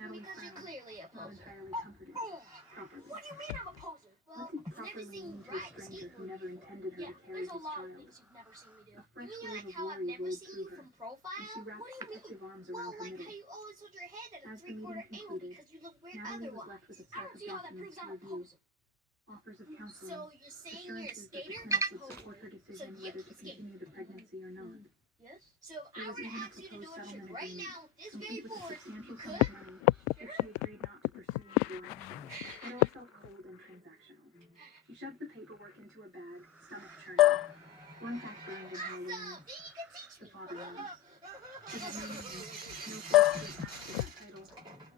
Natalie because you're frowned, clearly a not poser. entirely comforted. Properly. What do you mean I'm a poser? Well, What's he I've never properly seen mean you to a ride a stranger who skateboard. never intended her Yeah, to carry there's a his lot of child? things you've never seen me do. A You fresh mean wave like of how I've worry never rolled seen through you her, from and profile? she wrapped What do you protective mean? arms Well, around her like how middle. you always hold your head at a As the meeting 3/4 angle concluded, because you look weird Natalie was otherwise. left with a I stack don't of see how that documents proves to I'm a review. poser. Offers of So counseling, you're saying you're a assurances that the skater? clinic would Poser. support her So decision you whether can to skate. continue the pregnancy or not. Yes? So There I was were to even a ask you to do proposed a trick settlement right agreement, now with this very complete with a board. substantial You sum could? of money if she agreed not to pursue the board. It all felt cold and transactional. She shoved the paperwork into her bag, stomach churning. One fact burned in her So, awareness: then you can teach the me. father knows. She had no name, no face to attach to that title,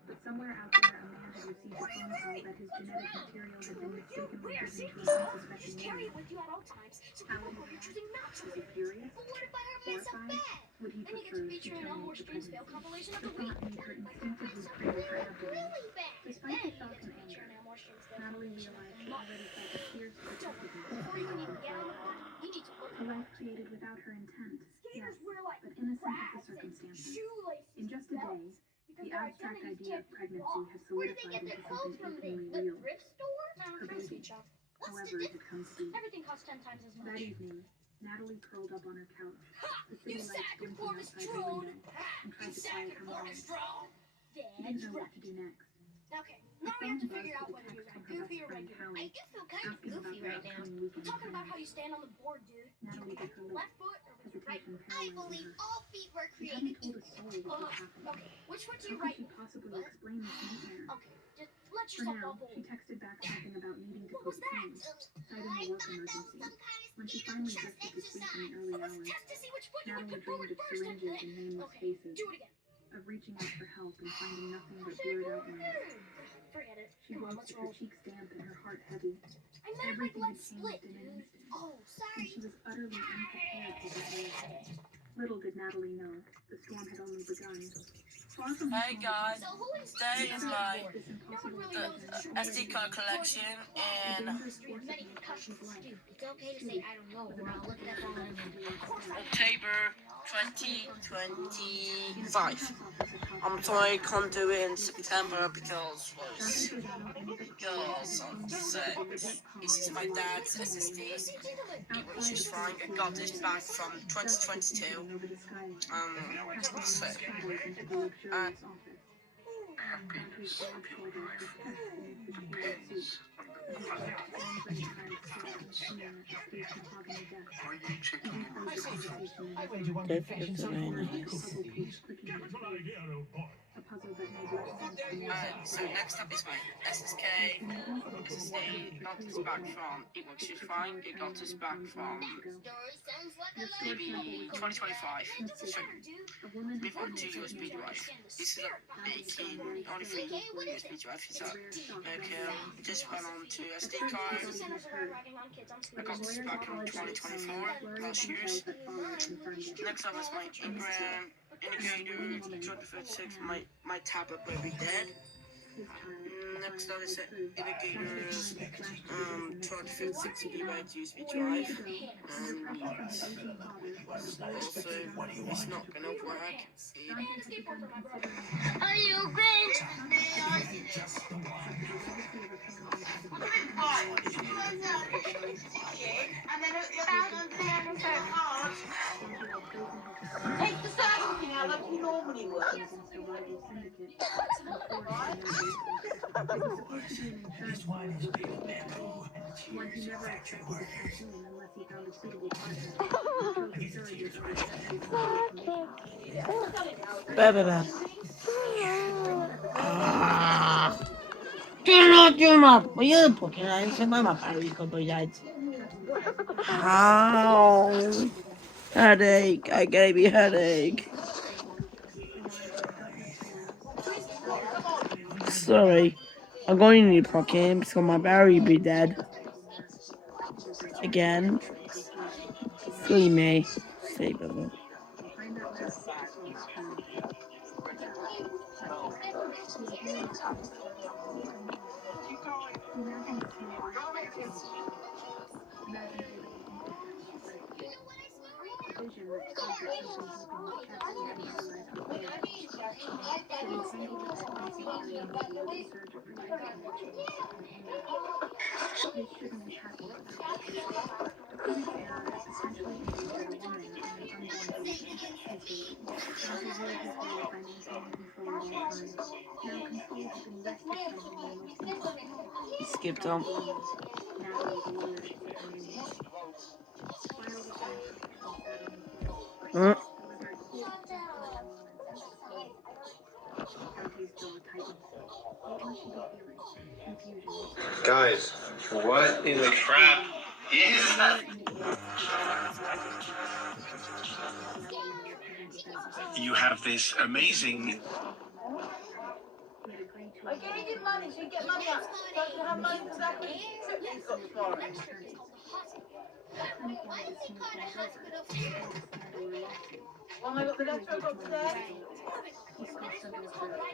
but somewhere out there a man had received a phone call that his genetic material had been mistakenly given to an unsuspecting Carry woman. it with you at all times, so How people would know he you're react? choosing not to. Was he furious? But what if I hurt myself Horrified? bad? Would he Then you get to prefer to feature in Elmore terminate the Springs Fail pregnancy? compilation of The the week. thought made her What if I hurt instinctively myself crave her really, abdomen. really bad? Despite Then the you shock get to and feature anger, in Elmore Springs Fail Natalie compilation of realized the she month. already felt a fierce Don't worry, protectiveness before you growing can even inside get on her. the board, you need to look A life created without her intent, yes, Skaters wear like but innocent of the rags and circumstances. shoelaces In just a day, because the their abstract identity's idea of can't be pregnancy lost. had Where do they solidified get their into clothes something from then? achingly The real. thrift store? Her baby. What's However, the it had come to be. Everything costs 10 times as much. That evening, Natalie curled up on her couch, the You city lights blinking sacrifice outside her drone! window, and tried to quiet her mind. Drone! She didn't know what to do next. Okay, Her now we phone have to buzzed figure out with a whether you're text from her goofy best or friend regular. Hallie, I do feel kind of asking about goofy their right now. upcoming We're weekend talking about how plans. you stand on the board, dude. Natalie bit her lip, Left foot or with your right hesitation foot? I paralyzing believe her. all feet were She created hadn't told a soul what was happening. Okay, which foot do How you could right? she possibly What? explain this nightmare? Okay, just let For yourself now, fall she forward. texted back something about needing to What was that? postpone, citing a work emergency. When she finally drifted to sleep in the early It was a hours, test to see which foot you would Natalie put forward dreamed of first. syringes and nameless Okay, faces, do it again. of reaching out for help and finding nothing but blurred outlines. Forget it. She Come on, woke let's with her roll. cheeks damp and her heart heavy. I meant like Everything had let's split, changed in an dude. instant, Oh, and sorry. she was utterly unprepared for what lay ahead. Little did Natalie know, the storm had only begun. Far from her Hey guys, So who is today is my this impossible really the knows it's true. SD card collection, and dangerous force of Many nature concussions. whose life Dude, it's okay to say I don't know, was or I'll about look to it up on October 2025. I'm sorry I can't do it in September because I'm sick. This is my dad's SSD. It was just fine. I got this back from 2022. I'm sick. Are you checking in with your contact? I read you one confession so far. A puzzle that made less sense than So next up is my SSK. SSD. Got this back from. It works just fine. It got this back from maybe 2025. So before 2 USB drive. This is a key. Only 3 USB drive is up. Okay, just went on to SD card. I got this back in 2024, last year's. Next up is my Ingram Indicator 236, my tablet will be dead. Next up is Indicator 256 GB USB drive. And also, it's not gonna work. Are you Grinch? And then you're out on cards. Take the second thing out like you normally would. This wine is made of bamboo, and the tears of factory workers. I get the tears right Bebe. Tuna, voy porque nadie se mama para ir con Ow. Headache. I get a headache. Sorry. I'm going to need Prokim, so my battery be dead. Again. Free me. Save it. This shouldn't be happening. The clinic's error potentially endangered a woman and an unborn baby, his baby. Dante ruled his role by maintaining control at all times. Now control had been wrested from him in the most important. Skip Tom. Natalie, the lawyer, is her name. While the time protection sat on his desk, Huh? delivered cold moments Dante's jaw tightened. What must she be feeling? Confusion. Guys, what in the crap is that? You have this amazing. I gave you money, so you get money out. Don't you have money for that trip you've got tomorrow? Why is he called a hospital? Well, I got the letter I got today. He scoffed under his breath.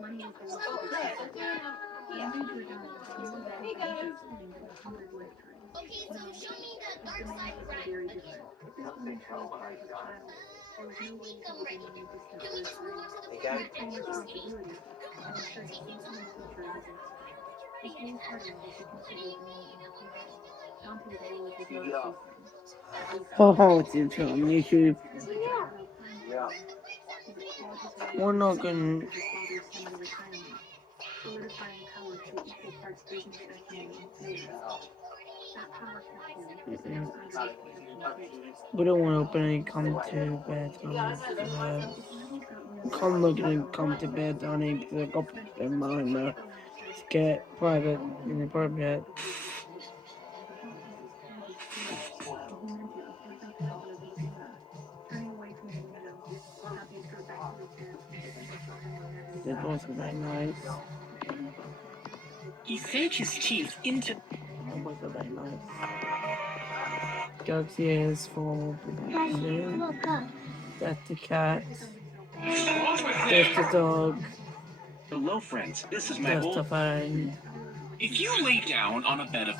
Money was the Oh, there, they're doing a... He Yeah. entered your dome, knew that he could have spent 100 lifetimes. Okay, so show me the His dark side, demands were right? very different. If this woman chose to raise his child, there was no way he would remain a distant Can we just move on to the He had claimed responsibility, and was sure his human future was it. His whole heart was to consider being in the future. Dante's role was not ceasing. Oh, it's on YouTube. We're not gonna. Solidifying power through equal parts business acumen and fear. That power kept him We don't want to open any come to bed on I'm not gonna come to bed on it because I got in mind to get private in the private. That wasn't very nice. He sank his teeth into. That wasn't very nice. Galaxy is for production. That's the cat. That's the dog. Hello, friends. This is my That's the old. phone. If you lay down on a bed of.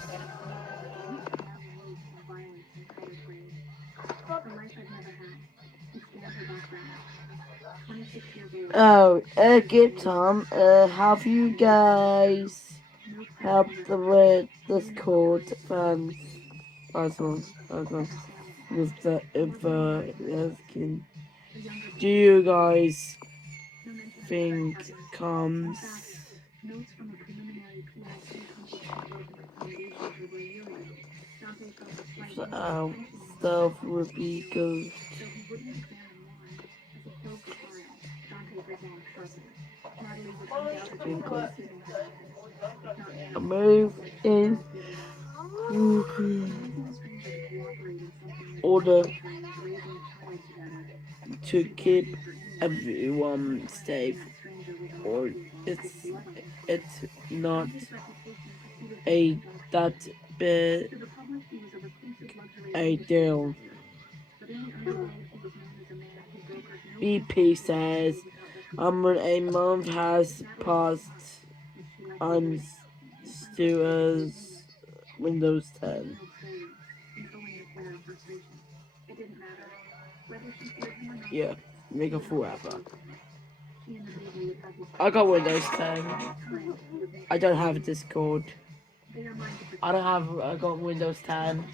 Oh, good Tom. Have you guys helped the Discord fans? Awesome. With the asking, do you guys think comes stuff would be good? A move in order to keep everyone safe, or it's not a that big a deal. BP says, a month has passed. I'm still as Windows 10. Yeah, make a forever. I got Windows 10. I don't have a Discord. I got Windows 10.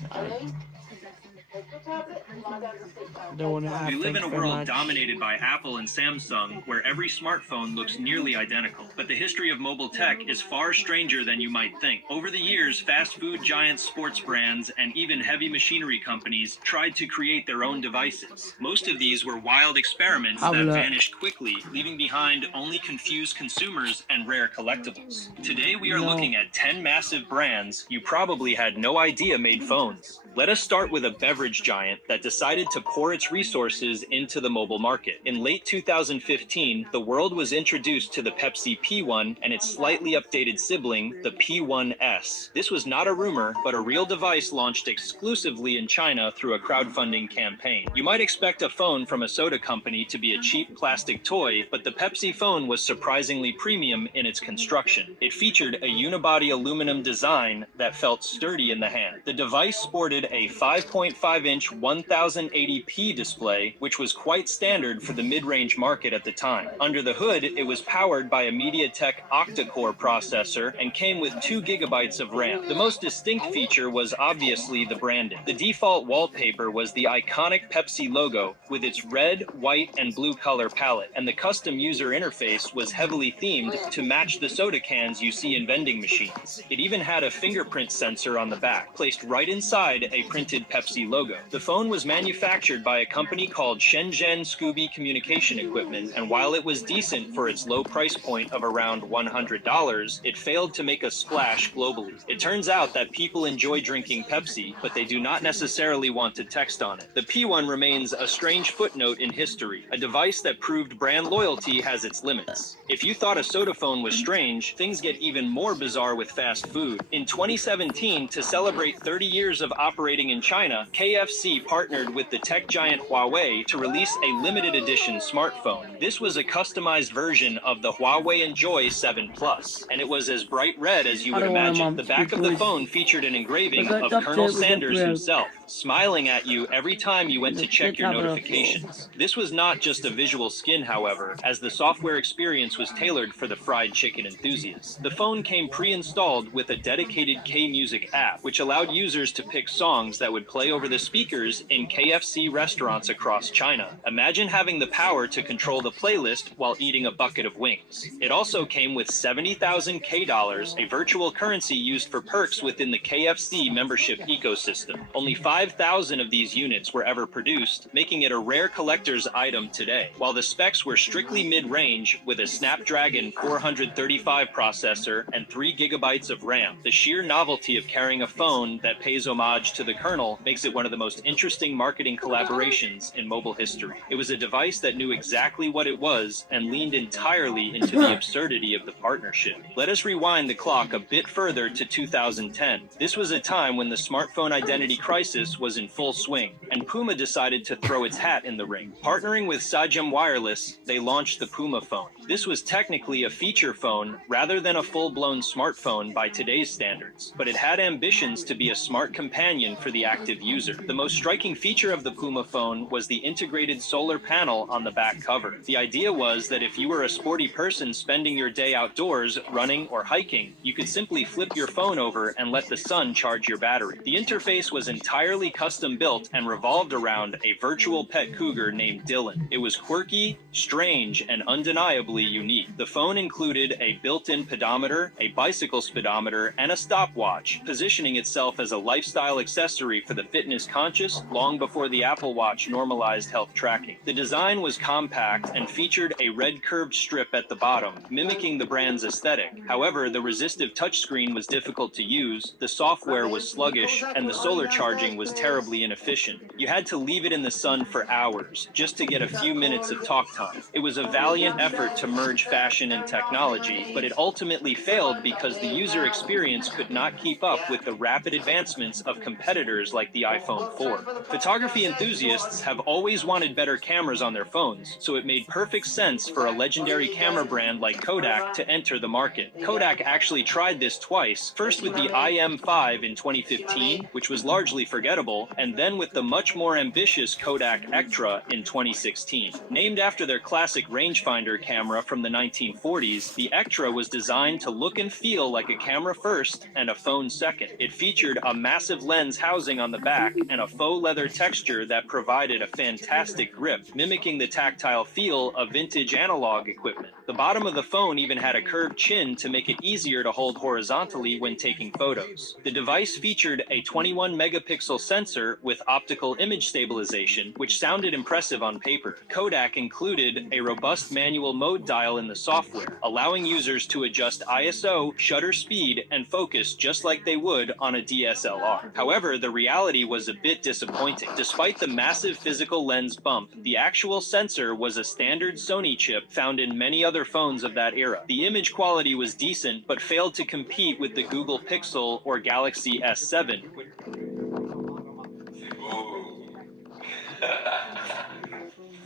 We live in a world dominated by Apple and Samsung, where every smartphone looks nearly identical. But the history of mobile tech is far stranger than you might think. Over the years, fast food giants, sports brands, and even heavy machinery companies tried to create their own devices. Most of these were wild experiments that vanished quickly, leaving behind only confused consumers and rare collectibles. Today we are looking at 10 massive brands you probably had no idea made phones. Let us start with a beverage giant that decided to pour its resources into the mobile market. In late 2015, the world was introduced to the Pepsi P1 and its slightly updated sibling, the P1S. This was not a rumor, but a real device launched exclusively in China through a crowdfunding campaign. You might expect a phone from a soda company to be a cheap plastic toy, but the Pepsi phone was surprisingly premium in its construction. It featured a unibody aluminum design that felt sturdy in the hand. The device sported included a 5.5-inch 1080p display, which was quite standard for the mid-range market at the time. Under the hood, it was powered by a MediaTek octa-core processor and came with 2 gigabytes of RAM. The most distinct feature was obviously the branding. The default wallpaper was the iconic Pepsi logo with its red, white, and blue color palette, and the custom user interface was heavily themed to match the soda cans you see in vending machines. It even had a fingerprint sensor on the back, placed right inside a printed Pepsi logo. The phone was manufactured by a company called Shenzhen Scooby Communication Equipment, and while it was decent for its low price point of around $100, it failed to make a splash globally. It turns out that people enjoy drinking Pepsi, but they do not necessarily want to text on it. The P1 remains a strange footnote in history, a device that proved brand loyalty has its limits. If you thought a soda phone was strange, things get even more bizarre with fast food. In 2017, to celebrate 30 years of operating in China, KFC partnered with the tech giant Huawei to release a limited edition smartphone. This was a customized version of the Huawei Enjoy 7 Plus, and it was as bright red as you would imagine. The back of the phone featured an engraving of Colonel Sanders himself, smiling at you every time you went to check your notifications. This was not just a visual skin, however, as the software experience was tailored for the fried chicken enthusiasts. The phone came pre-installed with a dedicated K-Music app, which allowed users to pick songs that would play over the speakers in KFC restaurants across China. Imagine having the power to control the playlist while eating a bucket of wings. It also came with 70,000 K-dollars, a virtual currency used for perks within the KFC membership ecosystem. Only 5,000 of these units were ever produced, making it a rare collector's item today. While the specs were strictly mid-range with a Snapdragon 435 processor and 3 gigabytes of RAM, the sheer novelty of carrying a phone that pays homage to the Colonel makes it one of the most interesting marketing collaborations in mobile history. It was a device that knew exactly what it was and leaned entirely into the absurdity of the partnership. Let us rewind the clock a bit further to 2010. This was a time when the smartphone identity crisis was in full swing, and Puma decided to throw its hat in the ring. Partnering with Sajam Wireless, they launched the Puma phone. This was technically a feature phone rather than a full-blown smartphone by today's standards, but it had ambitions to be a smart companion for the active user. The most striking feature of the Puma phone was the integrated solar panel on the back cover. The idea was that if you were a sporty person spending your day outdoors, running or hiking, you could simply flip your phone over and let the sun charge your battery. The interface was entirely custom-built and revolved around a virtual pet cougar named Dylan. It was quirky, strange, and undeniably unique. The phone included a built-in pedometer, a bicycle speedometer, and a stopwatch, positioning itself as a lifestyle accessory for the fitness-conscious long before the Apple Watch normalized health tracking. The design was compact and featured a red curved strip at the bottom, mimicking the brand's aesthetic. However, the resistive touchscreen was difficult to use, the software was sluggish, and the solar charging was terribly inefficient. You had to leave it in the sun for hours just to get a few minutes of talk time. It was a valiant effort to merge fashion and technology, but it ultimately failed because the user experience could not keep up with the rapid advancements of competitors like the iPhone 4. Photography enthusiasts have always wanted better cameras on their phones, so it made perfect sense for a legendary camera brand like Kodak to enter the market. Kodak actually tried this twice, first with the IM5 in 2015, which was largely forgettable, and then with the much more ambitious Kodak Ektra in 2016. Named after their classic rangefinder camera from the 1940s, the Ektra was designed to look and feel like a camera first and a phone second. It featured a massive lens housing on the back and a faux leather texture that provided a fantastic grip, mimicking the tactile feel of vintage analog equipment. The bottom of the phone even had a curved chin to make it easier to hold horizontally when taking photos. The device featured a 21 megapixel sensor with optical image stabilization, which sounded impressive on paper. Kodak included a robust manual mode dial in the software, allowing users to adjust ISO, shutter speed, and focus just like they would on a DSLR. However, the reality was a bit disappointing. Despite the massive physical lens bump, the actual sensor was a standard Sony chip found in many other phones of that era. The image quality was decent, but failed to compete with the Google Pixel or Galaxy S7.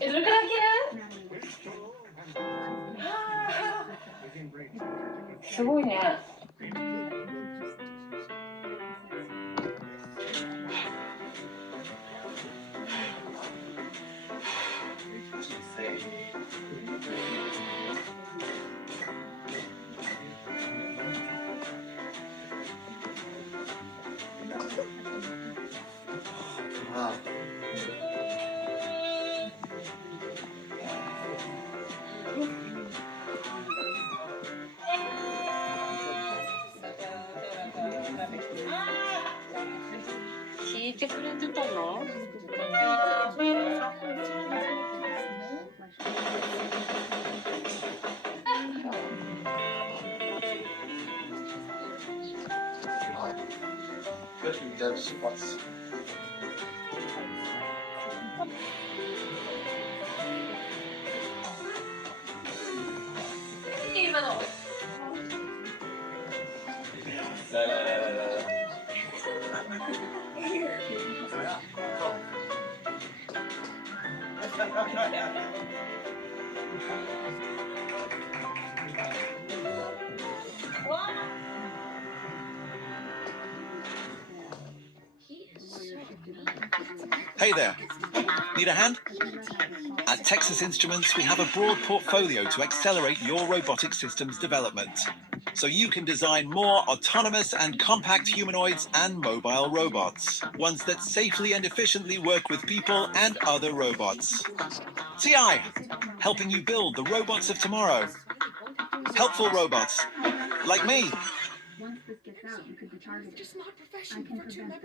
Is it gonna get? すごいね。てくれてたの？ Hey there. Need a hand? At Texas Instruments, we have a broad portfolio to accelerate your robotic systems development, so you can design more autonomous and compact humanoids and mobile robots, ones that safely and efficiently work with people and other robots. TI, helping you build the robots of tomorrow. Helpful robots, like me. Once this gets out, you could be targeted. I can prevent that.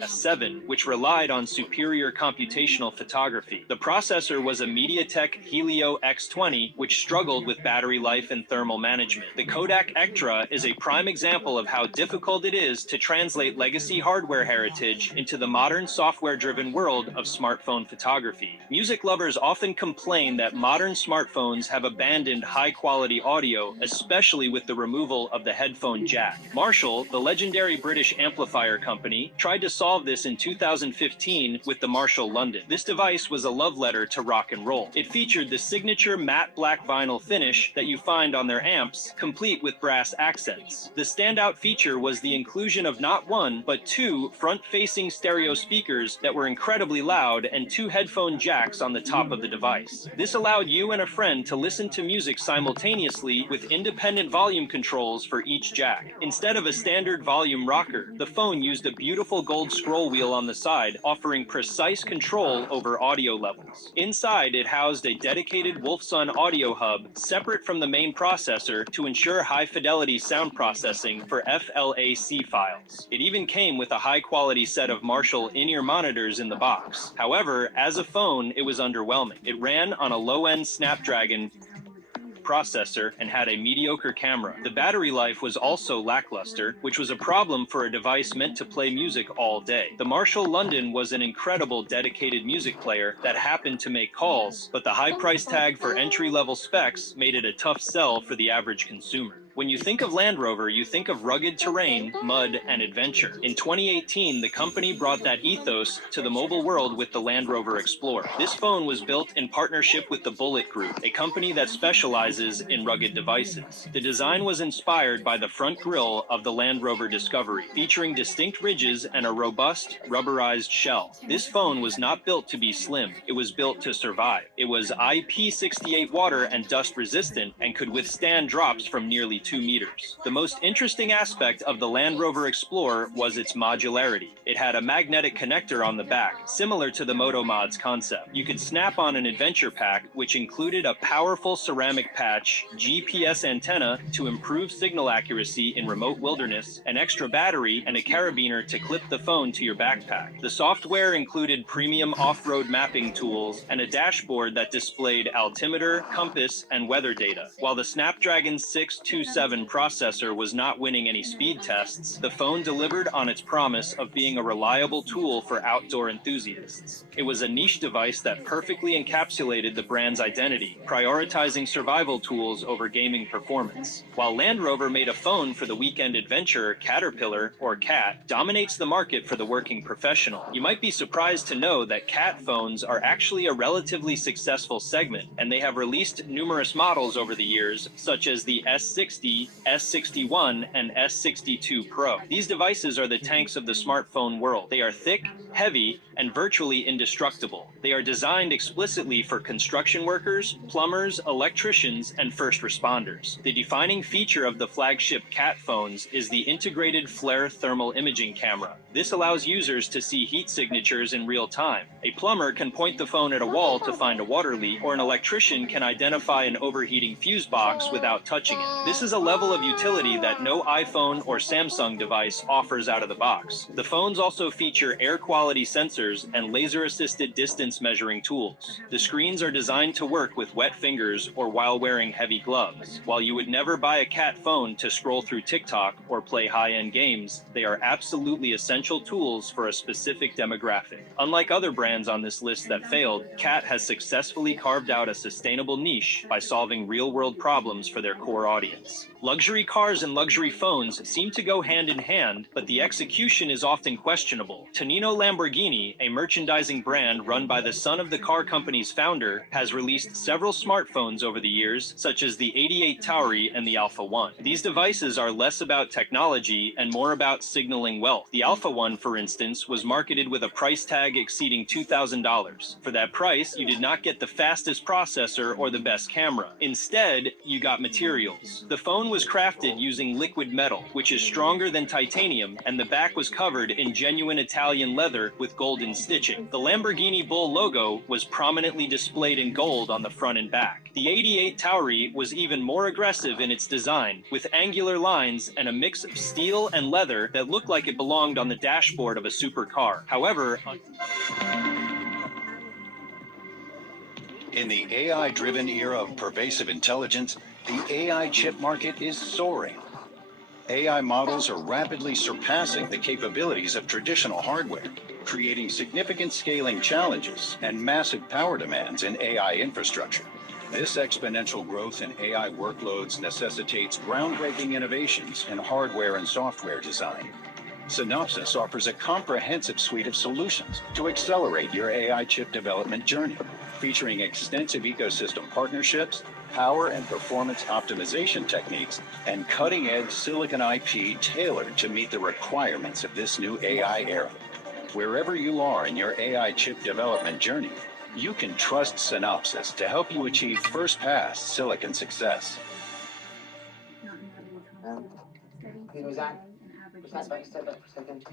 S7, which relied on superior computational photography. The processor was a MediaTek Helio X20, which struggled with battery life and thermal management. The Kodak Ektra is a prime example of how difficult it is to translate legacy hardware heritage into the modern software-driven world of smartphone photography. Music lovers often complain that modern smartphones have abandoned high-quality audio, especially with the removal of the headphone jack. Marshall, the legendary British amplifier company, tried to solve this in 2015 with the Marshall London. This device was a love letter to rock and roll. It featured the signature matte black vinyl finish that you find on their amps, complete with brass accents. The standout feature was the inclusion of not one, but two front-facing stereo speakers that were incredibly loud and two headphone jacks on the top of the device. This allowed you and a friend to listen to music simultaneously with independent volume controls for each jack. Instead of a standard volume rocker, the phone used a beautiful gold scroll wheel on the side, offering precise control over audio levels. Inside, it housed a dedicated Wolfson audio hub, separate from the main processor, to ensure high-fidelity sound processing for FLAC files. It even came with a high-quality set of Marshall in-ear monitors in the box. However, as a phone, it was underwhelming. It ran on a low-end Snapdragon processor and had a mediocre camera. The battery life was also lackluster, which was a problem for a device meant to play music all day. The Marshall London was an incredible dedicated music player that happened to make calls, but the high price tag for entry-level specs made it a tough sell for the average consumer. When you think of Land Rover, you think of rugged terrain, mud, and adventure. In 2018, the company brought that ethos to the mobile world with the Land Rover Explorer. This phone was built in partnership with the Bullet Group, a company that specializes in rugged devices. The design was inspired by the front grille of the Land Rover Discovery, featuring distinct ridges and a robust, rubberized shell. This phone was not built to be slim. It was built to survive. It was IP68 water and dust resistant and could withstand drops from nearly 2 meters. The most interesting aspect of the Land Rover Explorer was its modularity. It had a magnetic connector on the back, similar to the MotoMods concept. You could snap on an adventure pack, which included a powerful ceramic patch, GPS antenna to improve signal accuracy in remote wilderness, an extra battery, and a carabiner to clip the phone to your backpack. The software included premium off-road mapping tools and a dashboard that displayed altimeter, compass, and weather data. While the Snapdragon 627 processor was not winning any speed tests, the phone delivered on its promise of being a reliable tool for outdoor enthusiasts. It was a niche device that perfectly encapsulated the brand's identity, prioritizing survival tools over gaming performance. While Land Rover made a phone for the weekend adventurer, Caterpillar, or CAT, dominates the market for the working professional. You might be surprised to know that CAT phones are actually a relatively successful segment, and they have released numerous models over the years, such as the S60, S61, and S62 Pro. These devices are the tanks of the smartphone world. They are thick, heavy, and virtually indestructible. They are designed explicitly for construction workers, plumbers, electricians, and first responders. The defining feature of the flagship CAT phones is the integrated FLIR thermal imaging camera. This allows users to see heat signatures in real time. A plumber can point the phone at a wall to find a water leak, or an electrician can identify an overheating fuse box without touching it. This is a level of utility that no iPhone or Samsung device offers out of the box. The phones also feature air quality sensors and laser-assisted distance measuring tools. The screens are designed to work with wet fingers or while wearing heavy gloves. While you would never buy a CAT phone to scroll through TikTok or play high-end games, they are absolutely essential tools for a specific demographic. Unlike other brands on this list that failed, CAT has successfully carved out a sustainable niche by solving real-world problems for their core audience. Luxury cars and luxury phones seem to go hand in hand, but the execution is often questionable. Tonino Lamborghini, a merchandising brand run by the son of the car company's founder, has released several smartphones over the years, such as the 88 Tauri and the Alpha One. These devices are less about technology and more about signaling wealth. The Alpha One, for instance, was marketed with a price tag exceeding $2,000. For that price, you did not get the fastest processor or the best camera. Instead, you got materials. The phone was crafted using liquid metal, which is stronger than titanium, and the back was covered in genuine Italian leather with golden stitching. The Lamborghini Bull logo was prominently displayed in gold on the front and back. The 88 Tauri was even more aggressive in its design, with angular lines and a mix of steel and leather that looked like it belonged on the dashboard of a supercar. However, In the AI-driven era of pervasive intelligence, the AI chip market is soaring. AI models are rapidly surpassing the capabilities of traditional hardware, creating significant scaling challenges and massive power demands in AI infrastructure. This exponential growth in AI workloads necessitates groundbreaking innovations in hardware and software design. Synopsys offers a comprehensive suite of solutions to accelerate your AI chip development journey, featuring extensive ecosystem partnerships, power and performance optimization techniques, and cutting-edge silicon IP tailored to meet the requirements of this new AI era. Wherever you are in your AI chip development journey, you can trust Synopsys to help you achieve first-pass silicon success. Was that back step back for a second?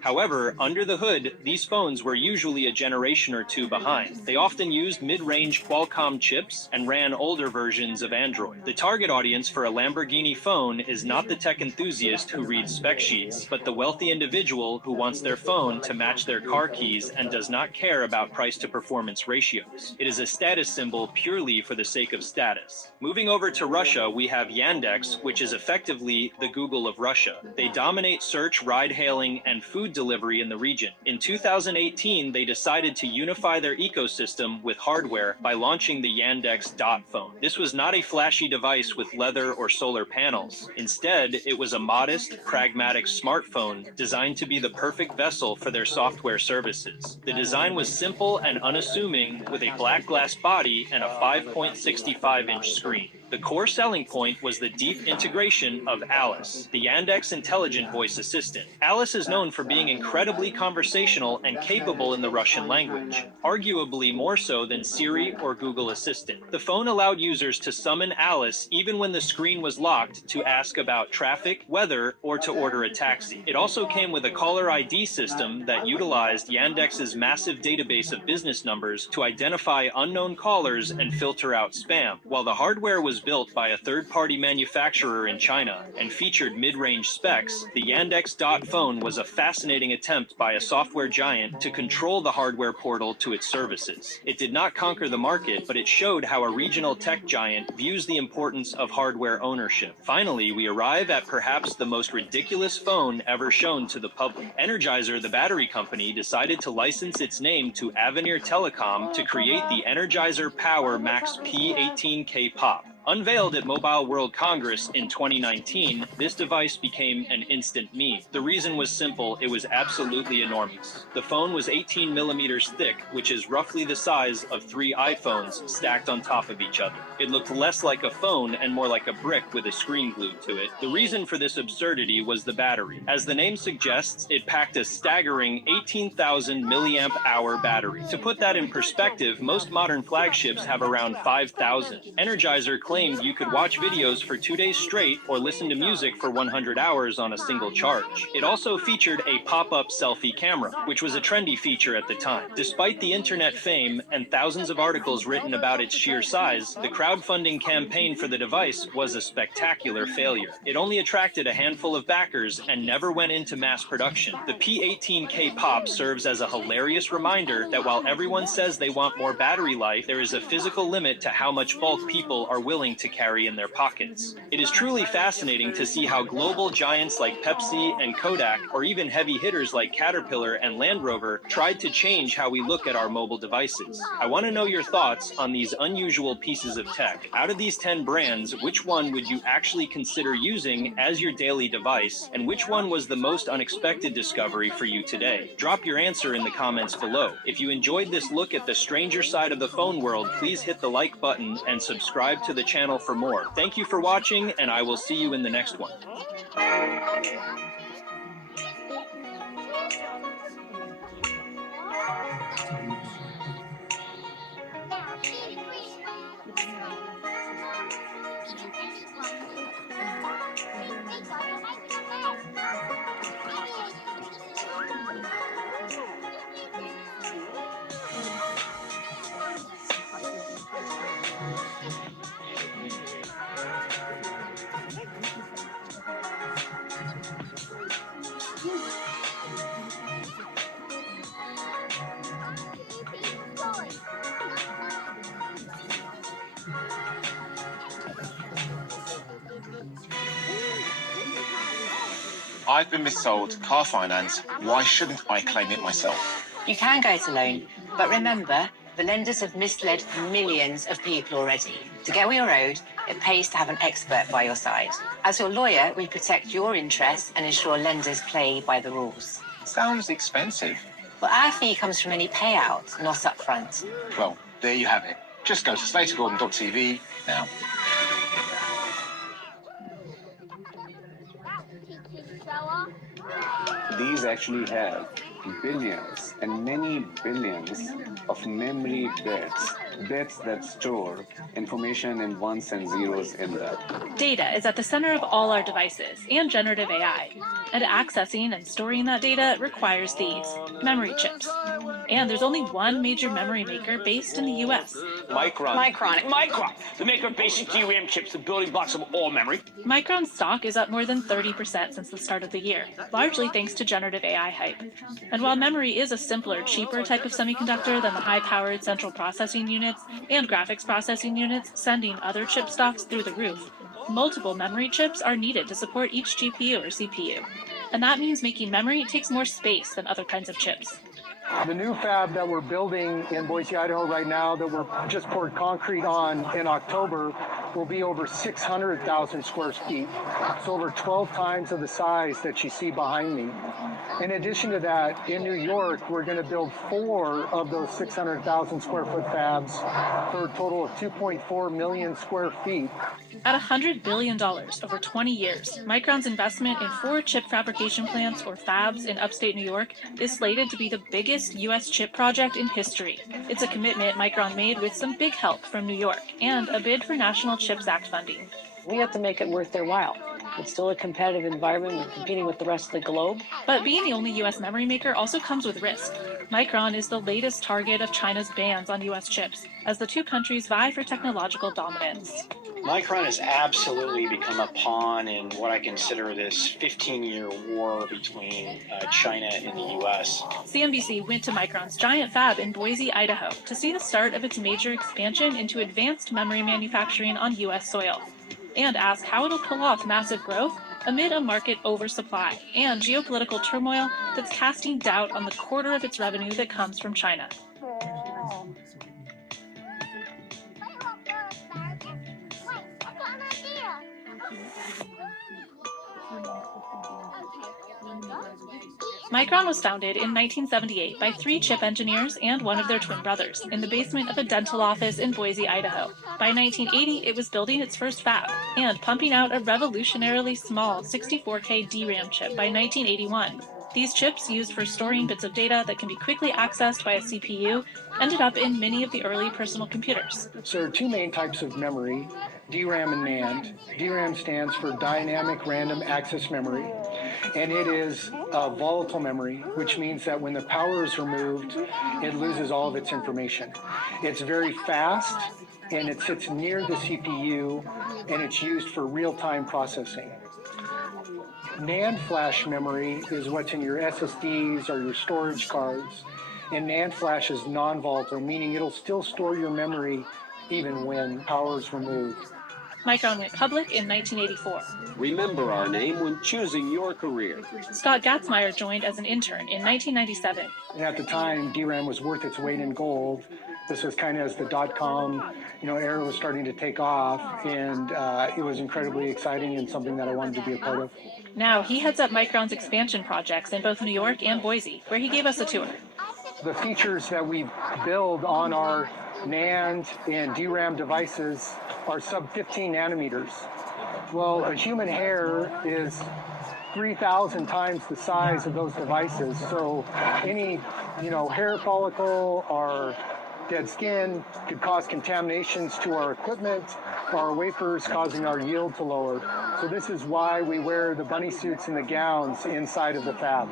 However, under the hood, these phones were usually a generation or two behind. They often used mid-range Qualcomm chips and ran older versions of Android. The target audience for a Lamborghini phone is not the tech enthusiast who reads spec sheets, but the wealthy individual who wants their phone to match their car keys and does not care about price-to-performance ratios. It is a status symbol purely for the sake of status. Moving over to Russia, we have Yandex, which is effectively the Google of Russia. They dominate search, ride-hailing, and food delivery in the region. In 2018, they decided to unify their ecosystem with hardware by launching the Yandex Dot phone. This was not a flashy device with leather or solar panels. Instead, it was a modest, pragmatic smartphone designed to be the perfect vessel for their software services. The design was simple and unassuming, with a black glass body and a 5.65-inch screen. The core selling point was the deep integration of Alice, the Yandex intelligent voice assistant. Alice is known for being incredibly conversational and capable in the Russian language, arguably more so than Siri or Google Assistant. The phone allowed users to summon Alice even when the screen was locked to ask about traffic, weather, or to order a taxi. It also came with a caller ID system that utilized Yandex's massive database of business numbers to identify unknown callers and filter out spam. While the hardware was was built by a third-party manufacturer in China and featured mid-range specs, the Yandex Dot phone was a fascinating attempt by a software giant to control the hardware portal to its services. It did not conquer the market, but it showed how a regional tech giant views the importance of hardware ownership. Finally, we arrive at perhaps the most ridiculous phone ever shown to the public. Energizer, the battery company, decided to license its name to Avenir Telecom to create the Energizer Power Max P18K Pop. Unveiled at Mobile World Congress in 2019, this device became an instant meme. The reason was simple, it was absolutely enormous. The phone was 18 millimeters thick, which is roughly the size of 3 iPhones stacked on top of each other. It looked less like a phone and more like a brick with a screen glued to it. The reason for this absurdity was the battery. As the name suggests, it packed a staggering 18,000 milliamp hour battery. To put that in perspective, most modern flagships have around 5,000. Energizer claimed you could watch videos for 2 days straight or listen to music for 100 hours on a single charge. It also featured a pop-up selfie camera, which was a trendy feature at the time. Despite the internet fame and thousands of articles written about its sheer size, the crowdfunding campaign for the device was a spectacular failure. It only attracted a handful of backers and never went into mass production. The P18K Pop serves as a hilarious reminder that while everyone says they want more battery life, there is a physical limit to how much bulk people are willing to carry in their pockets. It is truly fascinating to see how global giants like Pepsi and Kodak, or even heavy hitters like Caterpillar and Land Rover, tried to change how we look at our mobile devices. I want to know your thoughts on these unusual pieces of tech. Out of these 10 brands, which one would you actually consider using as your daily device, and which one was the most unexpected discovery for you today? Drop your answer in the comments below. If you enjoyed this look at the stranger side of the phone world, please hit the like button and subscribe to the channel for more. Thank you for watching, and I will see you in the next one. I've been missold car finance. Why shouldn't I claim it myself? You can go to loan, but remember, the lenders have misled millions of people already. To get what you're owed, it pays to have an expert by your side. As your lawyer, we protect your interests and ensure lenders play by the rules. Sounds expensive. But our fee comes from any payout, not upfront. Well, there you have it. Just go to slatergordon.tv now. These actually have billions and many billions of memory bits that store information in ones and zeros in them. Data is at the center of all our devices and generative AI, and accessing and storing that data requires these memory chips. And there's only one major memory maker based in the US. Micron, the maker of basic DRAM chips, the building blocks of all memory. Micron's stock is up more than 30% since the start of the year, largely thanks to generative AI hype. And while memory is a simpler, cheaper type of semiconductor than the high-powered central processing units and graphics processing units sending other chip stocks through the roof, multiple memory chips are needed to support each GPU or CPU. And that means making memory takes more space than other kinds of chips. The new fab that we're building in Boise, Idaho right now that we're just poured concrete on in October will be over 600,000 square feet. So over 12 times of the size that you see behind me. In addition to that, in New York, we're going to build 4 of those 600,000 square foot fabs for a total of 2.4 million square feet. At $100 billion over 20 years, Micron's investment in 4 chip fabrication plants or fabs in upstate New York is slated to be the biggest U.S. chip project in history. It's a commitment Micron made with some big help from New York and a bid for National CHIPS Act funding. We have to make it worth their while. It's still a competitive environment. We're competing with the rest of the globe. But being the only U.S. memory maker also comes with risk. Micron is the latest target of China's bans on U.S. chips, as the two countries vie for technological dominance. Micron has absolutely become a pawn in what I consider this 15-year war between China and the U.S. CNBC went to Micron's giant fab in Boise, Idaho, to see the start of its major expansion into advanced memory manufacturing on U.S. soil, and ask how it'll pull off massive growth amid a market oversupply and geopolitical turmoil that's casting doubt on the quarter of its revenue that comes from China. Micron was founded in 1978 by 3 chip engineers and one of their twin brothers in the basement of a dental office in Boise, Idaho. By 1980, it was building its first fab and pumping out a revolutionarily small 64K DRAM chip by 1981. These chips, used for storing bits of data that can be quickly accessed by a CPU, ended up in many of the early personal computers. So there are 2 main types of memory, DRAM and NAND. DRAM stands for Dynamic Random Access Memory, and it is a volatile memory, which means that when the power is removed, it loses all of its information. It's very fast, and it sits near the CPU, and it's used for real-time processing. NAND flash memory is what's in your SSDs or your storage cards, and NAND flash is non-volatile, meaning it'll still store your memory even when power is removed. Micron went public in 1984. Remember our name when choosing your career. Scott Gatzmeier joined as an intern in 1997. And at the time, DRAM was worth its weight in gold. This was kind of as the dot-com, era was starting to take off, and it was incredibly exciting and something that I wanted to be a part of. Now he heads up Micron's expansion projects in both New York and Boise, where he gave us a tour. The features that we build on our NAND and DRAM devices are sub 15 nanometers. Well, a human hair is 3,000 times the size of those devices. So any, hair follicle or dead skin could cause contaminations to our equipment or our wafers, causing our yield to lower. So this is why we wear the bunny suits and the gowns inside of the fab.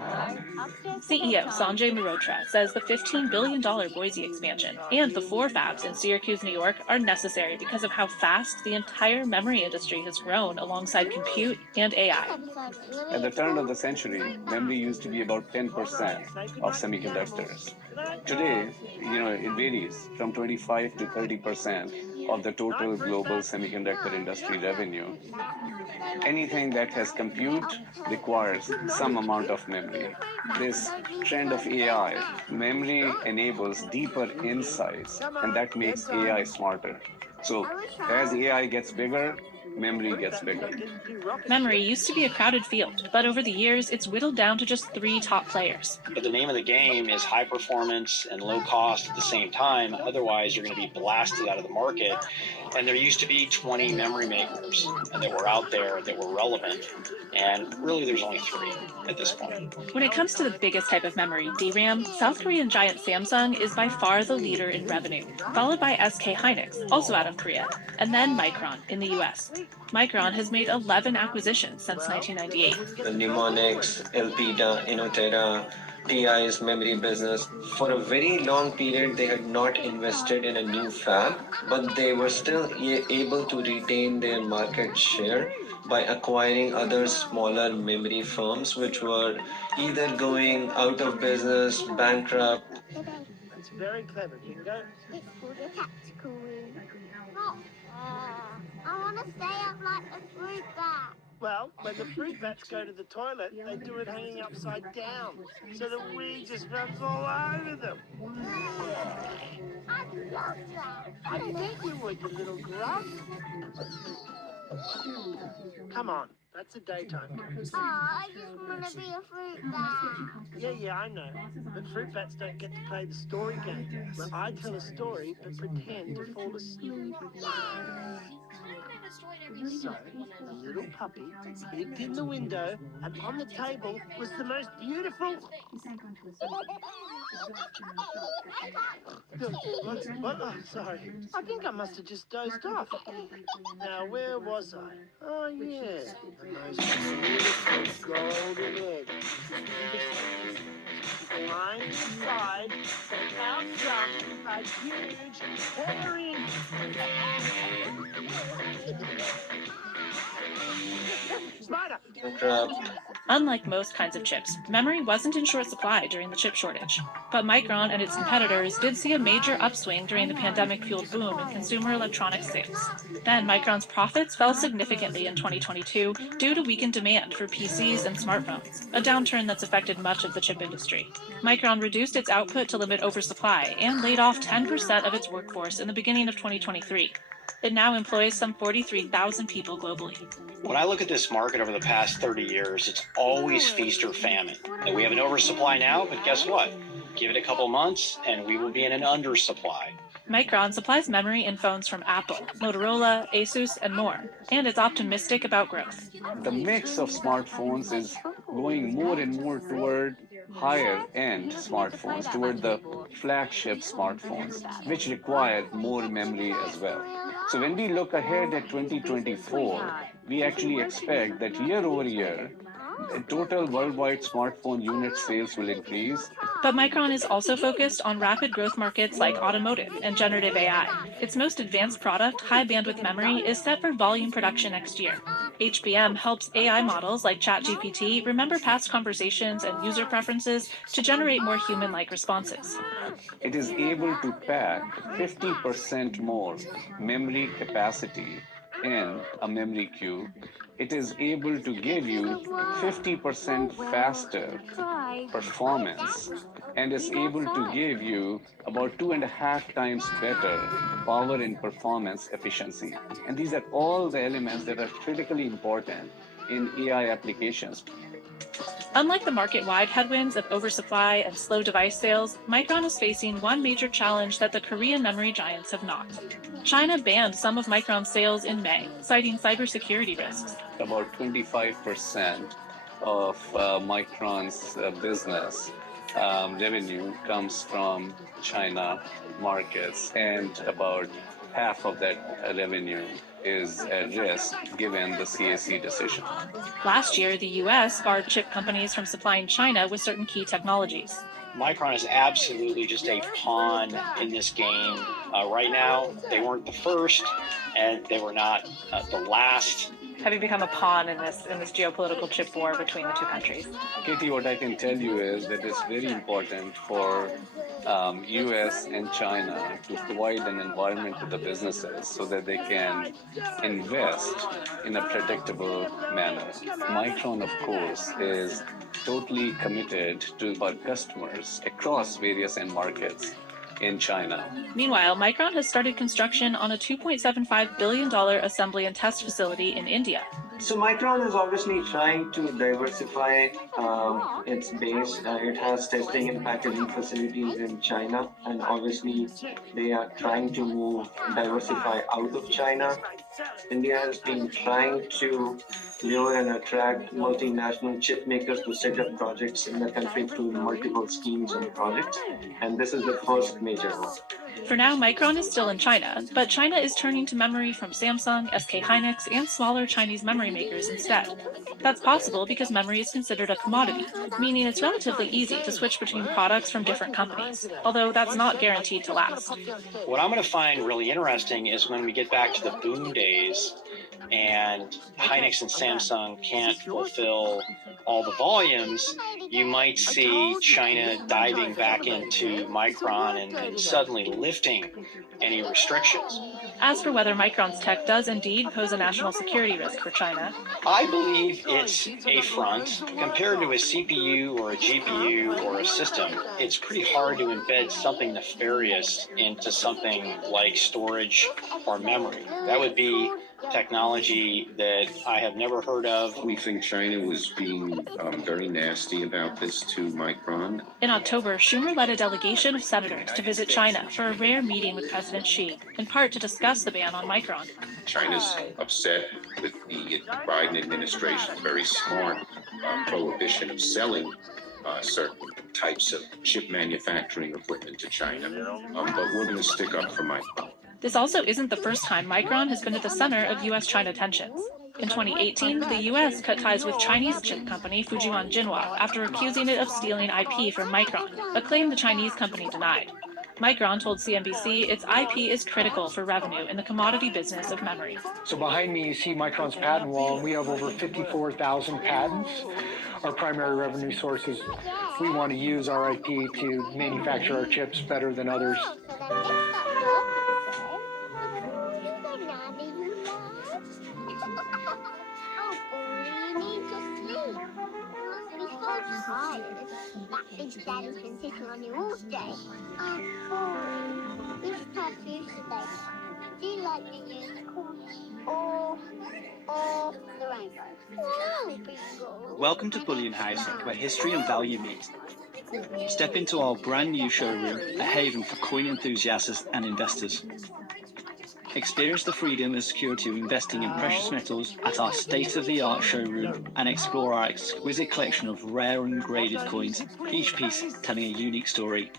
CEO Sanjay Mehrotra says the $15 billion Boise expansion and the 4 fabs in Syracuse, New York are necessary because of how fast the entire memory industry has grown alongside compute and AI. At the turn of the century, memory used to be about 10% of semiconductors. Today, it varies from 25 to 30% of the total global semiconductor industry revenue. Anything that has compute requires some amount of memory. This trend of AI, memory enables deeper insights, and that makes AI smarter. So as AI gets bigger, memory gets bigger. Memory used to be a crowded field, but over the years, it's whittled down to just 3 top players. But the name of the game is high performance and low cost at the same time. Otherwise, you're going to be blasted out of the market. And there used to be 20 memory makers that were out there that were relevant. And really, there's only 3 at this point. When it comes to the biggest type of memory, DRAM, South Korean giant Samsung is by far the leader in revenue, followed by SK Hynix, also out of Korea, and then Micron in the US. Micron has made 11 acquisitions since 1998. The Mnemonics, Elpida, Inotera, TI's memory business. For a very long period, they had not invested in a new fab, but they were still able to retain their market share by acquiring other smaller memory firms which were either going out of business, bankrupt. It's very clever, Bingo. It's called a tactical room. I want to stay up like a fruit bat. Well, when the fruit bats go to the toilet, they do it hanging upside down, so the wee just runs all over them. I love that. I bet you would, you little grub. Come on, that's a daytime. Oh, I just want to be a fruit bat. Yeah, I know. But fruit bats don't get to play the story game, where I tell a story but pretend to fall asleep. So, the little puppy peeked in the window, and on the table was the most beautiful... What? Oh, sorry. I think I must have just dozed off. Now, where was I? Oh, yeah. The most beautiful golden egg. Lying inside, outside, a huge hairy... Spider! Unlike most kinds of chips, memory wasn't in short supply during the chip shortage. But Micron and its competitors did see a major upswing during the pandemic-fueled boom in consumer electronics sales. Then Micron's profits fell significantly in 2022 due to weakened demand for PCs and smartphones, a downturn that's affected much of the chip industry. Micron reduced its output to limit oversupply and laid off 10% of its workforce in the beginning of 2023. It now employs some 43,000 people globally. When I look at this market over the past 30 years, it's always feast or famine. And we have an oversupply now, but guess what? Give it a couple months and we will be in an undersupply. Micron supplies memory in phones from Apple, Motorola, Asus, and more, and it's optimistic about growth. The mix of smartphones is going more and more toward higher-end smartphones, toward the flagship smartphones, which require more memory as well. So when we look ahead at 2024, we actually expect that year over year, total worldwide smartphone unit sales will increase. But Micron is also focused on rapid growth markets like automotive and generative AI. Its most advanced product, high bandwidth memory, is set for volume production next year. HBM helps AI models like ChatGPT remember past conversations and user preferences to generate more human-like responses. It is able to pack 50% more memory capacity in a memory cube. It is able to give you 50% faster performance and is able to give you about 2.5 times better power and performance efficiency. And these are all the elements that are critically important in AI applications. Unlike the market-wide headwinds of oversupply and slow device sales, Micron is facing one major challenge that the Korean memory giants have not. China banned some of Micron's sales in May, citing cybersecurity risks. About 25% of Micron's business revenue comes from China markets, and about half of that revenue is at risk given the CAC decision. Last year, the U.S. barred chip companies from supplying China with certain key technologies. Micron is absolutely just a pawn in this game. Right now, they weren't the first, and they were not the last. Have you become a pawn in this geopolitical chip war between the two countries? Katie, what I can tell you is that it's very important for U.S. and China to provide an environment to the businesses so that they can invest in a predictable manner. Micron, of course, is totally committed to our customers across various end markets in China. Meanwhile, Micron has started construction on a $2.75 billion assembly and test facility in India. So Micron is obviously trying to diversify its base. It has testing and packaging facilities in China, and obviously they are trying to diversify out of China. India has been trying to lure and attract multinational chip makers to set up projects in the country through multiple schemes and projects, and this is the first major one. For now, Micron is still in China, but China is turning to memory from Samsung, SK Hynix, and smaller Chinese memory makers instead. That's possible because memory is considered a commodity, meaning it's relatively easy to switch between products from different companies, although that's not guaranteed to last. What I'm going to find really interesting is when we get back to the boom days and Hynix and Samsung can't fulfill all the volumes, you might see China diving back into Micron and suddenly lifting any restrictions. As for whether Micron's tech does indeed pose a national security risk for China, I believe it's a front. Compared to a CPU or a GPU or a system, it's pretty hard to embed something nefarious into something like storage or memory. That would be technology that I have never heard of. We think China was being very nasty about this to Micron. In October, Schumer led a delegation of senators to visit China for a rare meeting with President Xi, in part to discuss the ban on Micron. China's upset with the Biden administration's very smart prohibition of selling certain types of chip manufacturing equipment to China. But we're going to stick up for Micron. This also isn't the first time Micron has been at the center of U.S.-China tensions. In 2018, the U.S. cut ties with Chinese chip company Fujian Jinhua after accusing it of stealing IP from Micron, a claim the Chinese company denied. Micron told CNBC its IP is critical for revenue in the commodity business of memory. So behind me, you see Micron's patent wall, and we have over 54,000 patents. Our primary revenue sources. We want to use our IP to manufacture our chips better than others. Daddy's been sitting on you all day. Which tattoo today? Do you like the unicorn or the rainbow? Oh, bingo. Welcome to Bullion House, where history and value meet. Step into our brand new showroom, a haven for coin enthusiasts and investors. Experience the freedom and security of investing in precious metals at our state-of-the-art showroom and explore our exquisite collection of rare and graded coins, each piece telling a unique story.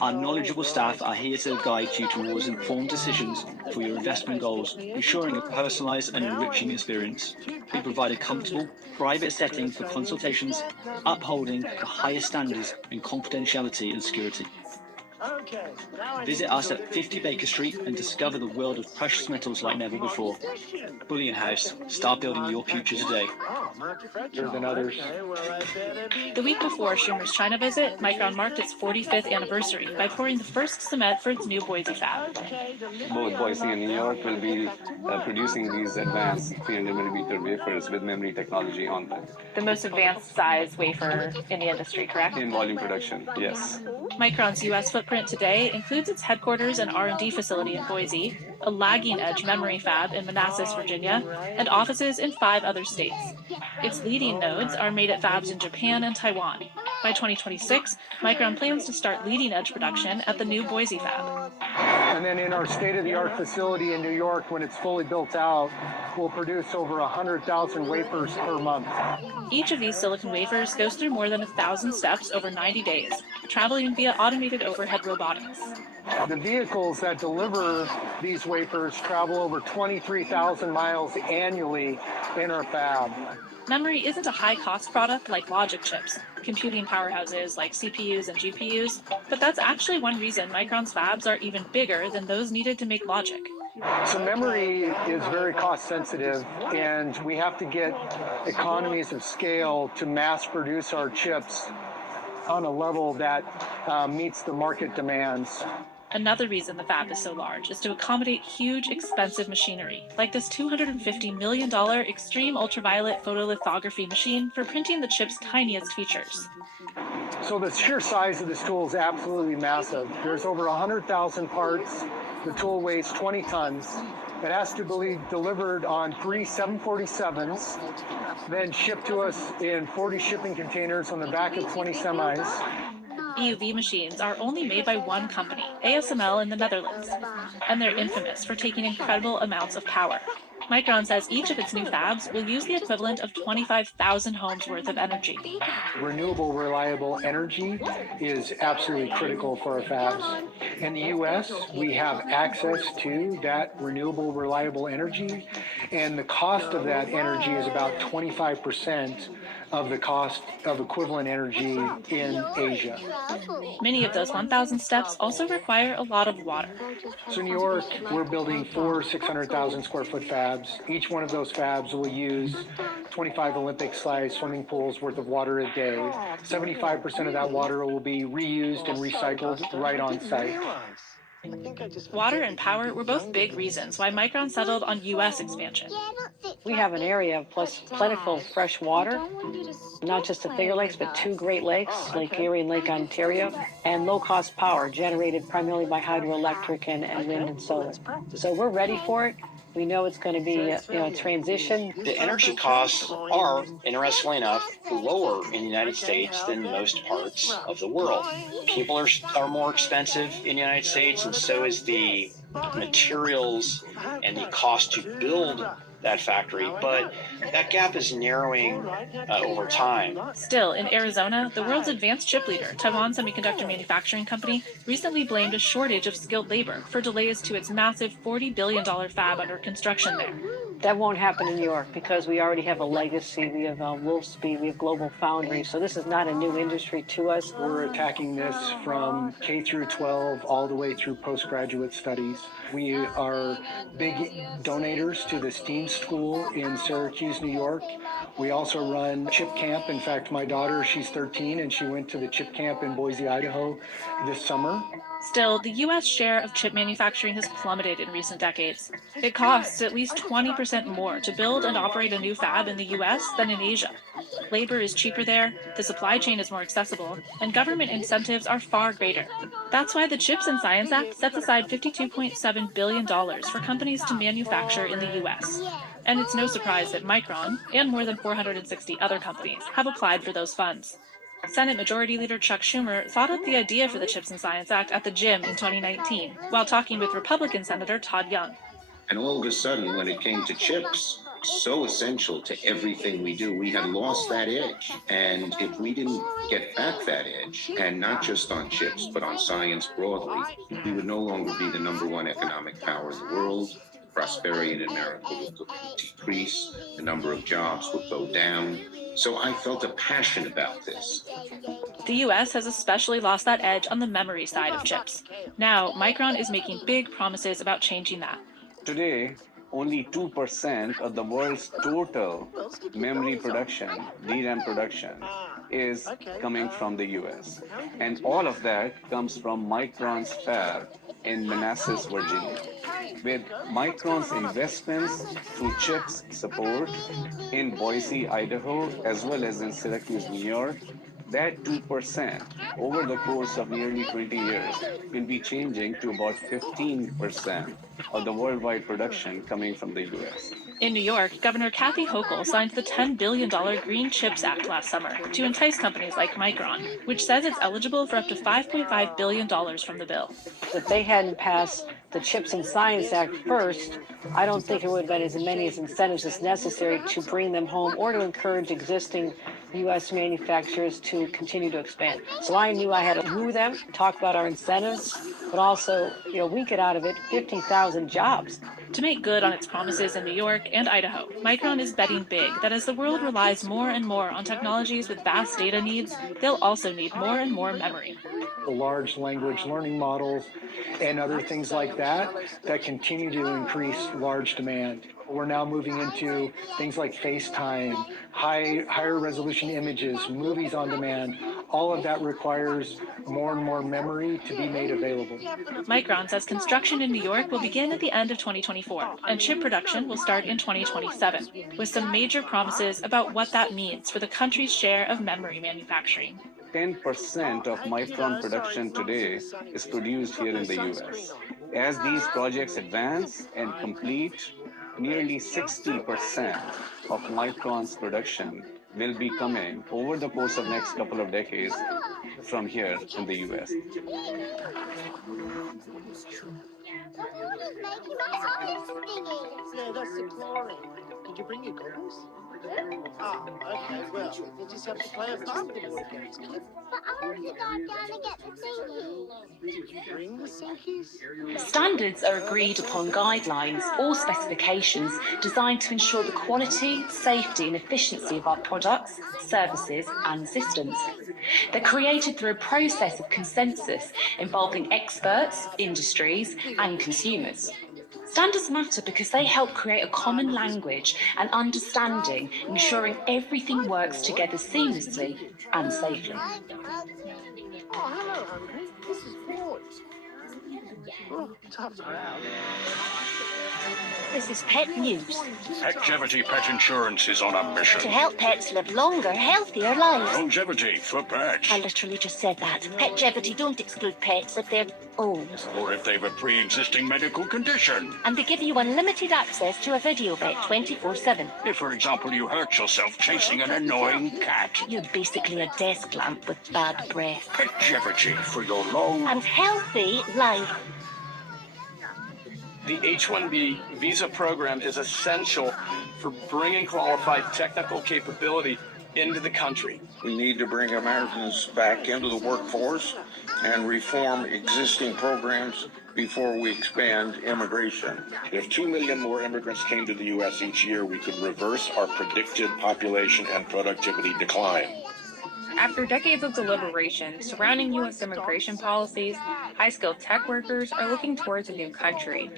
Our knowledgeable staff are here to guide you towards informed decisions for your investment goals, ensuring a personalized and enriching experience. We provide a comfortable, private setting for consultations, upholding the highest standards in confidentiality and security. Visit us at 50 Baker Street and discover the world of precious metals like never before. Bullion House, start building your future today. Than others. The week before Schumer's China visit, Micron marked its 45th anniversary by pouring the first cement for its new Boise fab. Both Boise and New York will be producing these advanced 300mm wafers with memory technology on them. The most advanced size wafer in the industry, correct? In volume production, yes. Micron's U.S. footprint today includes its headquarters and R&D facility in Boise, a lagging-edge memory fab in Manassas, Virginia, and offices in 5 other states. Its leading nodes are made at fabs in Japan and Taiwan. By 2026, Micron plans to start leading-edge production at the new Boise fab. And then in our state-of-the-art facility in New York, when it's fully built out, we'll produce over 100,000 wafers per month. Each of these silicon wafers goes through more than 1,000 steps over 90 days, traveling via automated overhead robotics. The vehicles that deliver these wafers travel over 23,000 miles annually in our fab. Memory isn't a high-cost product like logic chips, computing powerhouses like CPUs and GPUs, but that's actually one reason Micron's fabs are even bigger than those needed to make logic. So memory is very cost sensitive, and we have to get economies of scale to mass produce our chips on a level that meets the market demands. Another reason the fab is so large is to accommodate huge, expensive machinery, like this $250 million extreme ultraviolet photolithography machine for printing the chip's tiniest features. So the sheer size of this tool is absolutely massive. There's over 100,000 parts. The tool weighs 20 tons. It has to be delivered on 3 747s, then shipped to us in 40 shipping containers on the back of 20 semis. EUV machines are only made by one company, ASML in the Netherlands, and they're infamous for taking incredible amounts of power. Micron says each of its new fabs will use the equivalent of 25,000 homes worth of energy. Renewable, reliable energy is absolutely critical for our fabs. In the U.S., we have access to that renewable, reliable energy, and the cost of that energy is about 25% of the cost of equivalent energy in Asia. Many of those 1,000 steps also require a lot of water. So in New York, we're building 4 600,000 square foot fabs. Each one of those fabs will use 25 Olympic-sized swimming pools worth of water a day. 75% of that water will be reused and recycled right on site. Water and power were both big reasons why Micron settled on U.S. expansion. We have an area of plentiful fresh water, not just the Finger Lakes, but 2 Great Lakes, Lake Erie and Lake Ontario, and low-cost power generated primarily by hydroelectric and wind and solar. So we're ready for it, We know it's going to be a transition. The energy costs are, interestingly enough, lower in the United States than most parts of the world. People are more expensive in the United States, and so is the materials and the cost to build that factory, but that gap is narrowing over time. Still, in Arizona, the world's advanced chip leader, Taiwan Semiconductor Manufacturing Company, recently blamed a shortage of skilled labor for delays to its massive $40 billion fab under construction there. That won't happen in New York because we already have a legacy. We have Wolfspeed, we have Global Foundry, so this is not a new industry to us. We're attacking this from K through 12 all the way through postgraduate studies. We are big donators to the STEAM School in Syracuse, New York. We also run Chip Camp. In fact, my daughter, she's 13, and she went to the Chip Camp in Boise, Idaho this summer. Still, the U.S. share of chip manufacturing has plummeted in recent decades. It costs at least 20% more to build and operate a new fab in the U.S. than in Asia. Labor is cheaper there, the supply chain is more accessible, and government incentives are far greater. That's why the CHIPS and Science Act sets aside $52.7 billion for companies to manufacture in the U.S. And it's no surprise that Micron, and more than 460 other companies, have applied for those funds. Senate Majority Leader Chuck Schumer thought up the idea for the CHIPS and Science Act at the gym in 2019, while talking with Republican Senator Todd Young. And all of a sudden, when it came to chips, so essential to everything we do, we had lost that edge. And if we didn't get back that edge, and not just on chips, but on science broadly, we would no longer be the #1 economic power in the world. Prosperity in America would decrease, the number of jobs would go down. So I felt a passion about this. The U.S. has especially lost that edge on the memory side of chips. Now, Micron is making big promises about changing that. Today, only 2% of the world's total memory production, DRAM production, is coming from the US. And all of that comes from Micron's fab in Manassas, Virginia. With Micron's investments through CHIPS support in Boise, Idaho, as well as in Syracuse, New York, that 2% over the course of nearly 20 years will be changing to about 15% of the worldwide production coming from the US. In New York, Governor Kathy Hochul signed the $10 billion Green Chips Act last summer to entice companies like Micron, which says it's eligible for up to $5.5 billion from the bill. If they hadn't passed the CHIPS and Science Act first, I don't think there would have been as many incentives as necessary to bring them home or to encourage existing U.S. manufacturers to continue to expand. So I knew I had to woo them, talk about our incentives, but also, we get out of it 50,000 jobs. To make good on its promises in New York and Idaho, Micron is betting big that as the world relies more and more on technologies with vast data needs, they'll also need more and more memory. The large language learning models and other things like that continue to increase large demand. We're now moving into things like FaceTime, higher resolution images, movies on demand. All of that requires more and more memory to be made available. Micron says construction in New York will begin at the end of 2024, and chip production will start in 2027, with some major promises about what that means for the country's share of memory manufacturing. 10% of Micron production today is produced here in the US. As these projects advance and complete, nearly 60% of Micron's production will be coming over the course of next couple of decades from here in the US. Yeah, that's the chlorine. Did you bring your goggles? Oh, okay, well, we'll just have to play a basketball against it. But I want to go down and get the thingy. Did you bring the sinkies? Standards are agreed upon guidelines or specifications designed to ensure the quality, safety and efficiency of our products, services and systems. They're created through a process of consensus involving experts, industries and consumers. Standards matter because they help create a common language and understanding, ensuring everything works together seamlessly and safely. Oh, hello, Hungry. This is Ford. Oh, tough crowd. This is Pet News. Petgevity Pet Insurance is on a mission. To help pets live longer, healthier lives. Longevity for pets. I literally just said that. Petgevity don't exclude pets if they're old. Or if they've a pre-existing medical condition. And they give you unlimited access to a video vet 24/7. If, for example, you hurt yourself chasing an annoying cat. You're basically a desk lamp with bad breath. Petgevity for your long and healthy life. The H-1B visa program is essential for bringing qualified technical capability into the country. We need to bring Americans back into the workforce and reform existing programs before we expand immigration. If 2 million more immigrants came to the U.S. each year, we could reverse our predicted population and productivity decline. After decades of deliberation surrounding U.S. immigration policies, high-skilled tech workers are looking towards a new country,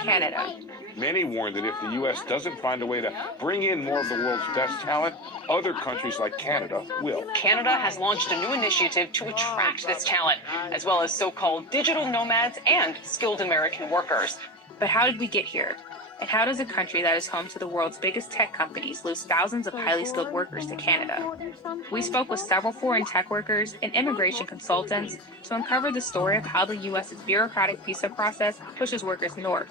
Canada. Many warn that if the U.S. doesn't find a way to bring in more of the world's best talent, other countries like Canada will. Canada has launched a new initiative to attract this talent, as well as so-called digital nomads and skilled American workers. But how did we get here? And how does a country that is home to the world's biggest tech companies lose thousands of highly skilled workers to Canada? We spoke with several foreign tech workers and immigration consultants to uncover the story of how the U.S.'s bureaucratic visa process pushes workers north.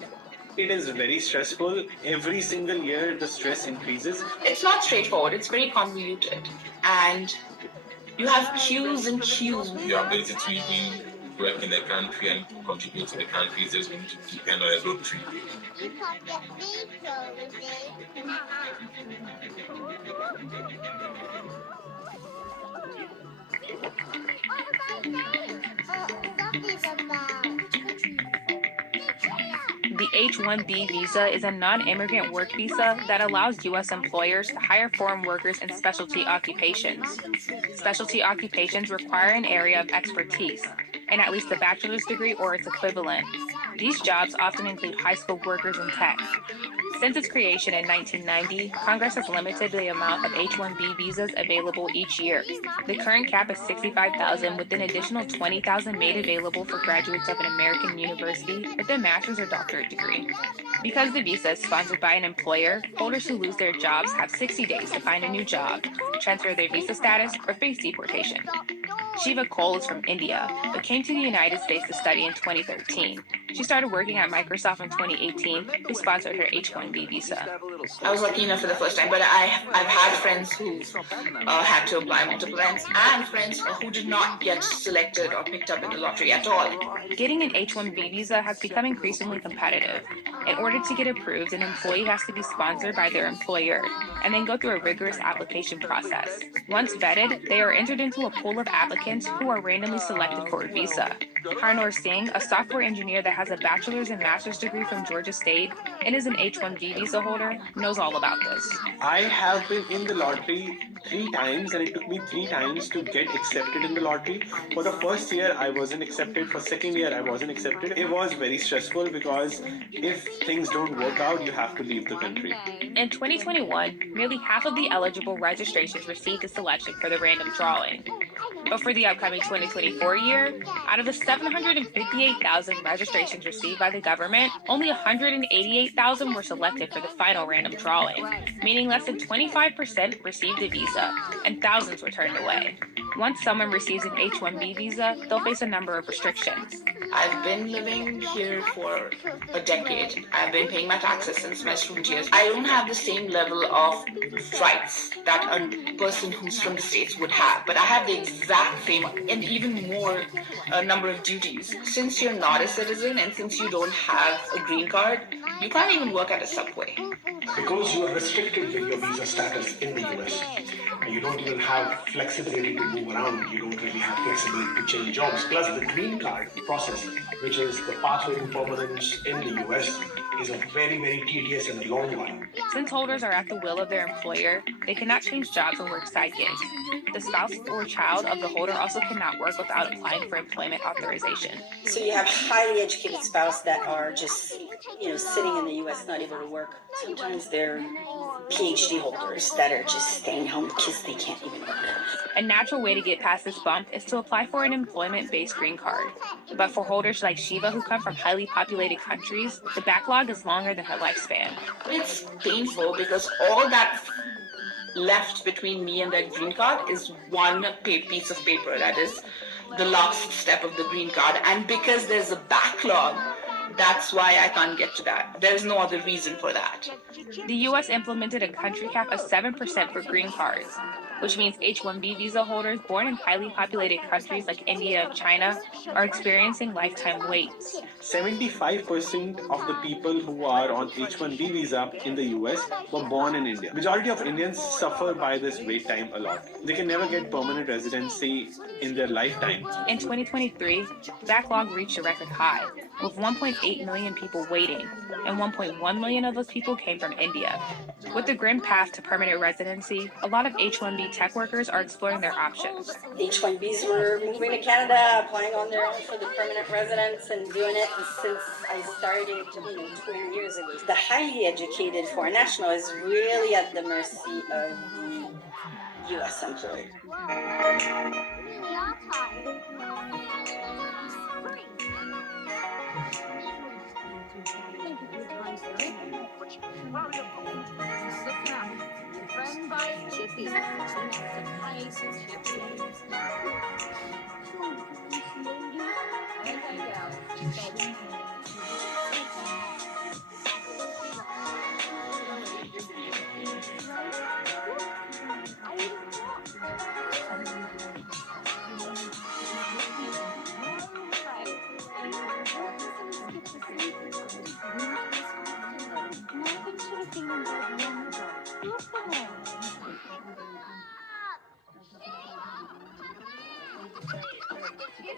It is very stressful. Every single year, the stress increases. It's not straightforward. It's very convoluted. And you have queues and queues. Your ability to even work in the country and contribute to the country is just going to depend on a lottery. The H-1B visa is a non-immigrant work visa that allows U.S. employers to hire foreign workers in specialty occupations. Specialty occupations require an area of expertise and at least a bachelor's degree or its equivalent. These jobs often include high-skilled workers in tech. Since its creation in 1990, Congress has limited the amount of H-1B visas available each year. The current cap is 65,000, with an additional 20,000 made available for graduates of an American university with a master's or doctorate degree. Because the visa is sponsored by an employer, holders who lose their jobs have 60 days to find a new job, transfer their visa status, or face deportation. Shiva Cole is from India, but came to the United States to study in 2013. She started working at Microsoft in 2018, who sponsored her H-1B visa. I was lucky enough for the first time, but I've had friends who had to apply multiple times, and friends who did not get selected or picked up in the lottery at all. Getting an H-1B visa has become increasingly competitive. In order to get approved, an employee has to be sponsored by their employer and then go through a rigorous application process. Once vetted, they are entered into a pool of applicants who are randomly selected for a visa. Harnoor Singh, a software engineer that has a bachelor's and master's degree from Georgia State and is an H-1B visa holder, knows all about this. I have been in the lottery 3 times, and it took me 3 times to get accepted in the lottery. For the first year, I wasn't accepted. For second year, I wasn't accepted. It was very stressful because if things don't work out, you have to leave the country. In 2021, nearly half of the eligible registrations received a selection for the random drawing. But for the upcoming 2024 year, out of the 758,000 registrations received by the government, only 188,000 were selected for the final random drawing, meaning less than 25% received a visa, and thousands were turned away. Once someone receives an H-1B visa, they'll face a number of restrictions. I've been living here for a decade. I've been paying my taxes since my student years. I don't have the same level of rights that a person who's from the States would have, but I have the exact same and even more number of duties. Since you're not a citizen and since you don't have a green card, you can't even work at a Subway. Because you are restricted with your visa status in the US, and you don't even have flexibility to move around, you don't really have flexibility to change jobs. Plus the green card process, which is the pathway to permanence in the US, is a very, very tedious and long one. Since holders are at the will of their employer, they cannot change jobs or work side gigs. The spouse or child of the holder also cannot work without applying for employment authorization. So you have highly educated spouses that are just, sitting in the U.S. not able to work. Sometimes Sometimes they're PhD holders that are just staying home because they can't even work. A natural way to get past this bump is to apply for an employment-based green card. But for holders like Shiva who come from highly populated countries, the backlog is longer than her lifespan. It's painful because all that's left between me and that green card is one piece of paper. That is the last step of the green card. And because there's a backlog, that's why I can't get to that. There's no other reason for that. The U.S. implemented a country cap of 7% for green cards, which means H-1B visa holders born in highly populated countries like India and China are experiencing lifetime waits. 75% of the people who are on H-1B visa in the US were born in India. Majority of Indians suffer by this wait time a lot. They can never get permanent residency in their lifetime. In 2023, the backlog reached a record high, with 1.8 million people waiting, and 1.1 million of those people came from India. With the grim path to permanent residency, a lot of H-1B tech workers are exploring their options. H-1Bs were moving to Canada, applying on their own for the permanent residence, and doing it since I started 20 years ago. The highly educated foreign national is really at the mercy of the U.S. employer. Friend buys chippies. Ice and chippies.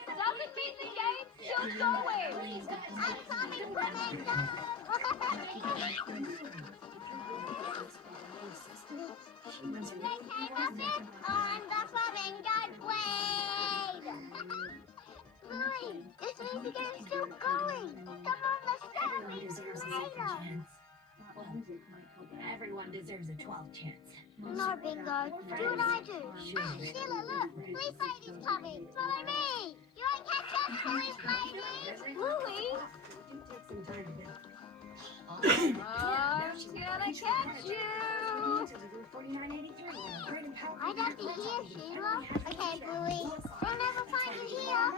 Doesn't mean the game's still going. I'm coming, Fernando. On the flamingo blade. Louie, this means the game's still going. Come on, let's go. Everyone deserves a 12th chance. No, Bingo. Do what I do. Sheila, look. Police lady's coming. Follow me. You won't catch us, police lady. Louie. I'm gonna catch you. I'd have to hear, Sheila. Okay, Bluey. We'll never find you here.